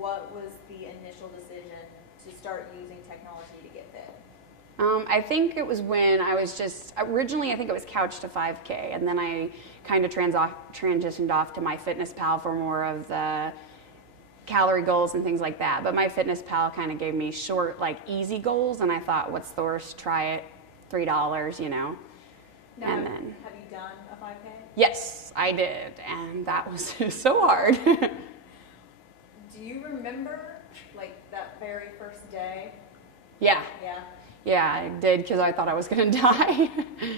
what was the initial decision to start using technology to get fit? I think it was when I was just, originally I think it was Couch to 5K, and then I kind of transitioned off to MyFitnessPal for more of the calorie goals and things like that. But MyFitnessPal kind of gave me short, like easy goals, and I thought, what's the worst? Try it, $3, you know. Now, and then, have you done a 5K? Yes, I did, and that was so hard. Do you remember like that very first day? Yeah. Yeah. Yeah, I did, because I thought I was going to die.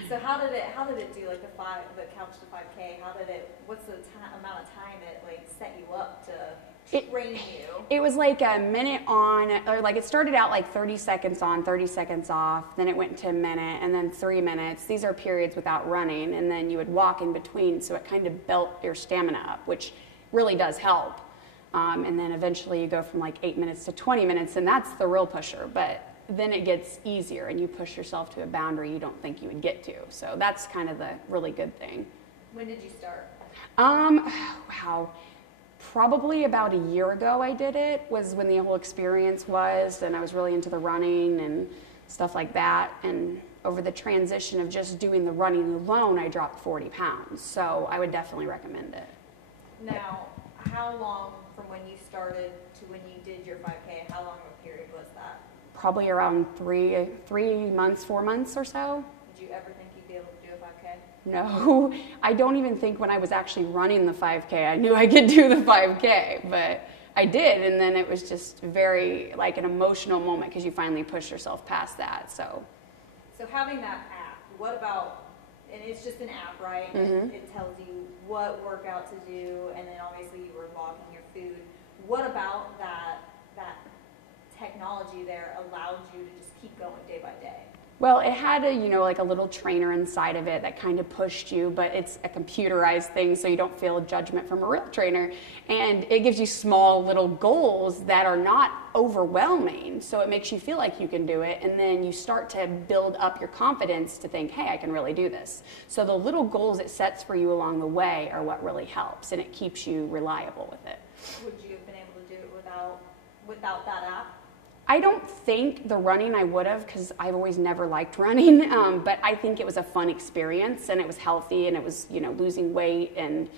So how did it do, like the Couch to 5K? What's the amount of time it like set you up to train you? It was like a minute on, or like it started out like 30 seconds on, 30 seconds off, then it went to a minute, and then 3 minutes. These are periods without running, and then you would walk in between, so it kind of built your stamina up, which really does help. And then eventually you go from like 8 minutes to 20 minutes, and that's the real pusher. But then it gets easier, and you push yourself to a boundary you don't think you would get to. So that's kind of the really good thing. When did you start? Wow. Probably about a year ago I did it, was when the whole experience was, and I was really into the running and stuff like that. And over the transition of just doing the running alone, I dropped 40 pounds. So I would definitely recommend it. Now, how long from when you started to when you did your 5K, how long of a period was that? Probably around 3 months, 4 months or so. Did you ever think you'd be able to do a 5K? No, I don't even think when I was actually running the 5K, I knew I could do the 5K, but I did. And then it was just very like an emotional moment, because you finally push yourself past that. So having that app, what about, and it's just an app, right? Mm-hmm. It tells you what workout to do, and then obviously you were logging your food. What about that technology there allowed you to just keep going day by day? Well, it had like a little trainer inside of it that kind of pushed you, but it's a computerized thing, so you don't feel a judgment from a real trainer. And it gives you small little goals that are not overwhelming, so it makes you feel like you can do it, and then you start to build up your confidence to think, hey, I can really do this. So the little goals it sets for you along the way are what really helps, and it keeps you reliable with it. Would you have been able to do it without that app? I don't think the running I would have, because I've always never liked running, but I think it was a fun experience, and it was healthy, and it was, losing weight and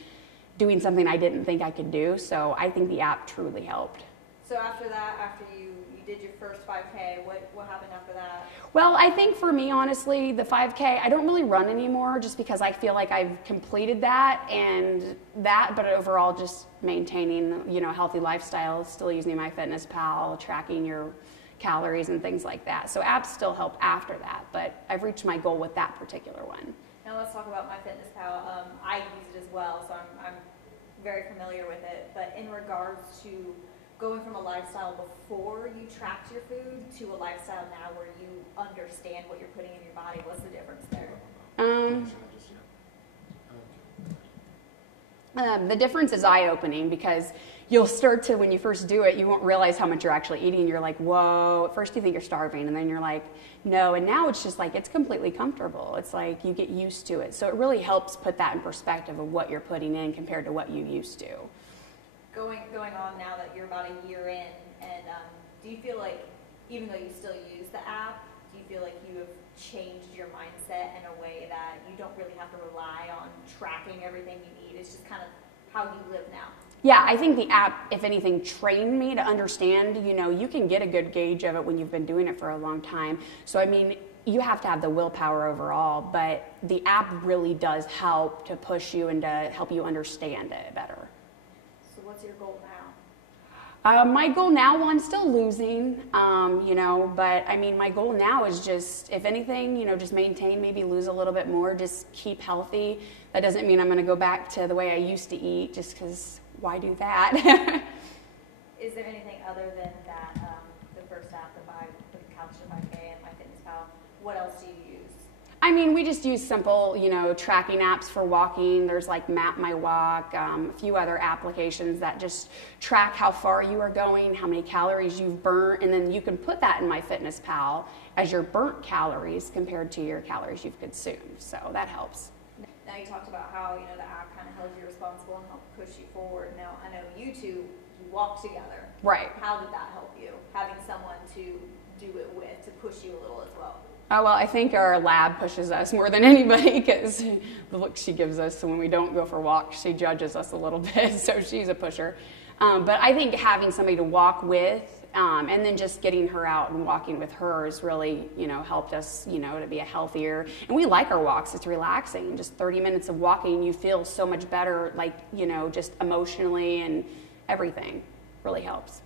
doing something I didn't think I could do. So I think the app truly helped. So after that, after you did your first 5K, what happened after that? Well, I think for me, honestly, the 5K, I don't really run anymore, just because I feel like I've completed that, but overall just maintaining, a healthy lifestyle, still using MyFitnessPal, tracking your calories and things like that. So apps still help after that, but I've reached my goal with that particular one. Now let's talk about MyFitnessPal. I use it as well, so I'm very familiar with it. But in regards to going from a lifestyle before you tracked your food to a lifestyle now where you understand what you're putting in your body, what's the difference there? The difference is eye-opening, because you'll start to, when you first do it, you won't realize how much you're actually eating. You're like, whoa. At first you think you're starving, and then you're like, no. And now it's just like, it's completely comfortable. It's like you get used to it. So it really helps put that in perspective of what you're putting in compared to what you used to. Going on now that you're about a year in, and do you feel like, even though you still use the app, do you feel like you have changed your mindset in a way that you don't really have to rely on tracking everything you eat? It's just kind of how you live now. Yeah, I think the app, if anything, trained me to understand, you can get a good gauge of it when you've been doing it for a long time. So, you have to have the willpower overall, but the app really does help to push you and to help you understand it better. So what's your goal now? My goal now, well, I'm still losing, but my goal now is just, if anything, just maintain, maybe lose a little bit more, just keep healthy. That doesn't mean I'm going to go back to the way I used to eat, just because why do that? Is there anything other than that, the first app, the Couch to 5K and MyFitnessPal? What else do you use? We just use simple, tracking apps for walking. There's like Map My Walk, a few other applications that just track how far you are going, how many calories you've burnt, and then you can put that in MyFitnessPal as your burnt calories compared to your calories you've consumed. So that helps. Now you talked about how, the app kind of held you responsible and helped push you forward. Now I know you two, you walk together. Right. How did that help you, having someone to do it with, to push you a little as well? Oh, well, I think our lab pushes us more than anybody because the look she gives us when we don't go for walks, she judges us a little bit, so she's a pusher. But I think having somebody to walk with and then just getting her out and walking with her has really, helped us, to be a healthier. And we like our walks. It's relaxing. Just 30 minutes of walking, you feel so much better, like, just emotionally and everything really helps.